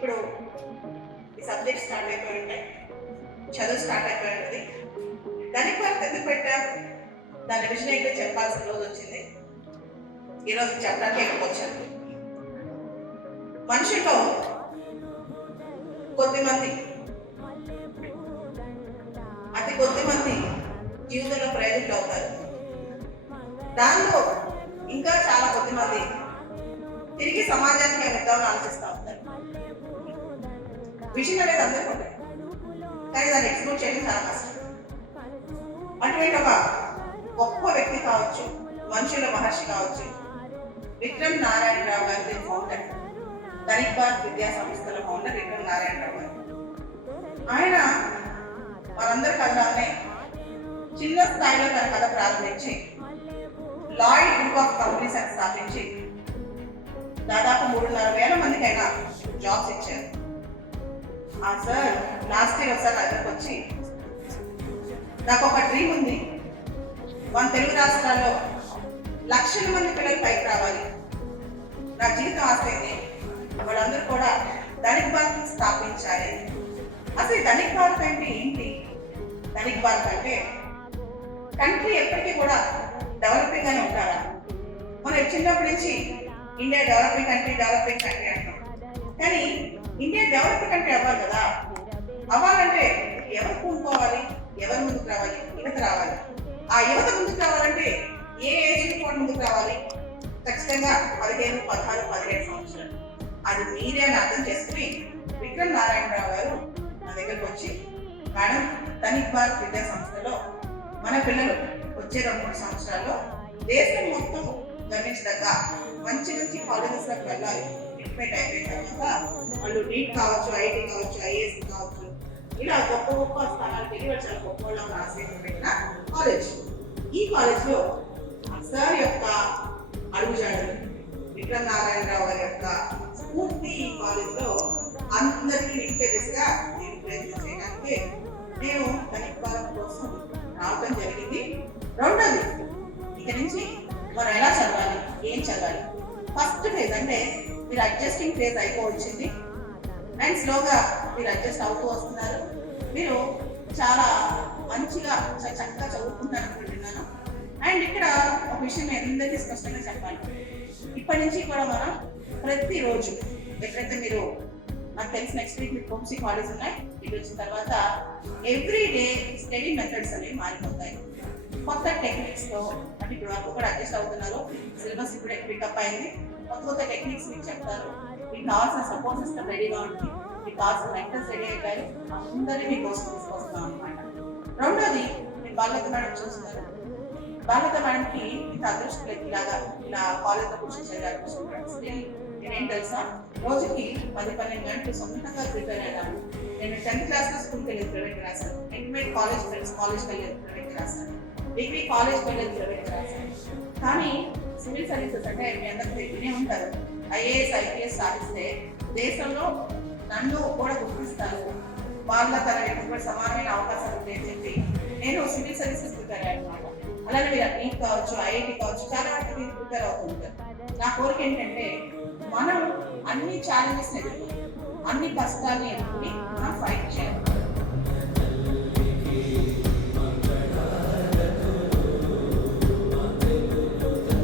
ఇప్పుడు ఈ subject start అయిపోయి ఉంటాయి, చదువు స్టార్ట్ అయిపోయి ఉంటుంది. దానికి వారు ఎందుకు పెట్టారు, దాని విషయం ఏంటో చెప్పాల్సిన రోజు వచ్చింది. ఈరోజు చెప్పడానికి ఇక్కడికి వచ్చాను. మనుషుల్లో కొద్దిమంది, అతి కొద్దిమంది జీవితంలో ప్రయోజకులు అవుతారు. దానిలో ఇంకా చాలా కొద్దిమంది తిరిగి సమాజానికి ఇద్దామని ఆలోచిస్తూ ఉంటారు. విషయం అనేది అందరికీ ఉంటుంది, కానీ దాన్ని ఎక్స్ప్లోర్ చేయడం చాలా కష్టం. అటువంటి ఒక గొప్ప వ్యక్తి కావచ్చు, మనుషుల మహర్షి కావచ్చు, విక్రమ్ నారాయణరావు గారి ఫౌండర్, ధనిక్ భారత్ విద్యా సంస్థల ఫౌండర్ విక్రమ్ నారాయణరావు గారు. ఆయన మనందరి కథలోనే చిన్న స్థాయిలో తన కథ ప్రారంభించి లాయిడ్ గ్రూప్ ఆఫ్ కంపెనీస్ అని స్థాపించి దాదాపు 3,500 మందికి అయినా జాబ్స్ ఇచ్చారు. ఆ సార్ లాస్ట్ ఇయర్ ఒకసారి దగ్గరకు వచ్చి, నాకు ఒక డ్రీమ్ ఉంది, మన తెలుగు రాష్ట్రాల్లో లక్షల మంది పిల్లలు పైకి రావాలి, నా జీవితం ఆశైంది, వాళ్ళందరూ కూడా ధనిక్ భారత్ స్థాపించాలి. అసలు ధనిక్ భారత్ అంటే ఏంటి? ధనిక్ భారత్ అంటే కంట్రీ ఎప్పటికీ కూడా డెవలపింగ్ గానే ఉంటారా? మనం చిన్నప్పటి నుంచి ఇండియా డెవలపింగ్ కంట్రీ అంటాం, కానీ ఇండియా డెవలపింగ్ కంట్రీ అవ్వాలి కదా. అవ్వాలంటే ఎవరు కూడుకోవాలి, ఎవరు ముందుకు రావాలి? యువత రావాలి. ఆ యువత ముందుకు రావాలంటే ఏ ఏజ్ కూడా ముందుకు రావాలి? ఖచ్చితంగా 15, 16, 17 సంవత్సరాలు. అది మీరే అని అర్థం చేసుకుని విక్రమ్ నారాయణరావు గారు నా దగ్గరకు వచ్చి, మేడం, ధనిక్ భారత్ విద్యా సంస్థలో మన పిల్లలు వచ్చే 2-3 సంవత్సరాల్లో దేశం మొత్తం గమనించదగ్గ మంచి మంచి కాలేజెస్లోకి వెళ్ళాలి. ఇంటిమేట్ అయిపోయిన తర్వాత వాళ్ళు నీట్ కావచ్చు, ఐఐటి కావచ్చు, ఐఏఎస్ కావచ్చు, ఇలా గొప్ప గొప్ప స్థానాలకు వెళ్ళి వాళ్ళు చాలా గొప్ప వాళ్ళని ఆశ్రయించి పెట్టిన కాలేజ్. ఈ కాలేజ్లో సార్ యొక్క అడుగుజాడలు, విక్రమ్ నారాయణరావు గారి యొక్క స్ఫూర్తి ఈ కాలేజ్లో అందరికీ నింపే దిశగా నేను ప్రయత్నం చేయడానికి నేను ధనిక్ భారత్ కోసం రావడం జరిగింది. రెండోది, ఇక నుంచి మనం ఎలా చదవాలి, ఏం చదవాలి? ఫస్ట్ ఫేజ్ అంటే మీరు అడ్జస్టింగ్ ఫేజ్ అయిపోవచ్చింది, అండ్ స్లోగా మీరు అడ్జస్ట్ అవుతూ వస్తున్నారు. మీరు చాలా మంచిగా చక్కగా చదువుకుంటారు అనుకుంటున్నాను. అండ్ ఇక్కడ ఒక విషయం నేను అందరికీ స్పష్టంగా చెప్పాలి, ఇప్పటి నుంచి కూడా మనం ప్రతిరోజు ఎప్పుడైతే మీరు, నాకు తెలిసి నెక్స్ట్ వీక్ మీకు హోమ్సీ కాలేజ్ ఉన్నాయి, ఇటు వచ్చిన తర్వాత ఎవ్రీ డే స్టడీ మెథడ్స్ అనేవి మారిపోతాయి. కొత్త టెక్నిక్స్తో, అంటే ఇప్పుడు వరకు కూడా అడ్జస్ట్ అవుతున్నారు, సిలబస్ ఇప్పుడే పికప్ అయింది, కొత్త కొత్త టెక్నిక్స్ మీకు చెప్తారు. మీకు కావాల్సిన సపోర్ట్ సిస్టమ్ రెడీగా ఉంటుంది, మీకు కావాల్సిన మెంటర్స్ రెడీ అయిపోయారు, అందరినీ మీకోసం తీసుకొస్తున్నాం అనమాట. రెండోది, మీరు బాధ్యత మేడం చూస్తున్నారు. బాధ్యత మేడంకి ఇంత అదృష్టం లేదు ఇలాగా ఇలా కాలేజ్లో కూర్చొని చదివి. నేనేం తెలుసా, రోజుకి 10-12 గంటలు సొంతంగా ప్రిపేర్ అయ్యాను. నేను 10th క్లాస్లో స్కూల్కి వెళ్ళేది ప్రైవేట్ రాశాను, ఇంటర్మీడియట్ కాలేజ్ ఫ్రెండ్స్ కాలేజ్కి వెళ్ళేది ప్రైవేట్ రాశాను, డిగ్రీ కాలేజ్కి వెళ్ళేది ప్రైవేట్ రాశాను. కానీ సివిల్ సర్వీసెస్ అంటే మీ అందరికీ వినే ఉంటారు, ఐఏఎస్ ఐపీఎస్ సాధిస్తే దేశంలో నన్ను కూడా గుర్తిస్తారు, వాళ్ళ తన కూడా సమానమైన అవకాశాలు ఉంటాయని చెప్పి నేను సివిల్ సర్వీసెస్ ప్రిపేర్ అయ్యాను అనమాట. అలానే మీరు నీట్ కావచ్చు, ఐఐటి కావచ్చు, చాలా వాటికి మీరు ప్రిపేర్ అవుతుంటారు. నా కోరిక ఏంటంటే మనం అన్ని ఛాలెంజెస్ ఎదుర్కొని, అన్ని కష్టాన్ని ఎదుర్కొని మనం ఫైట్ చేయాలి.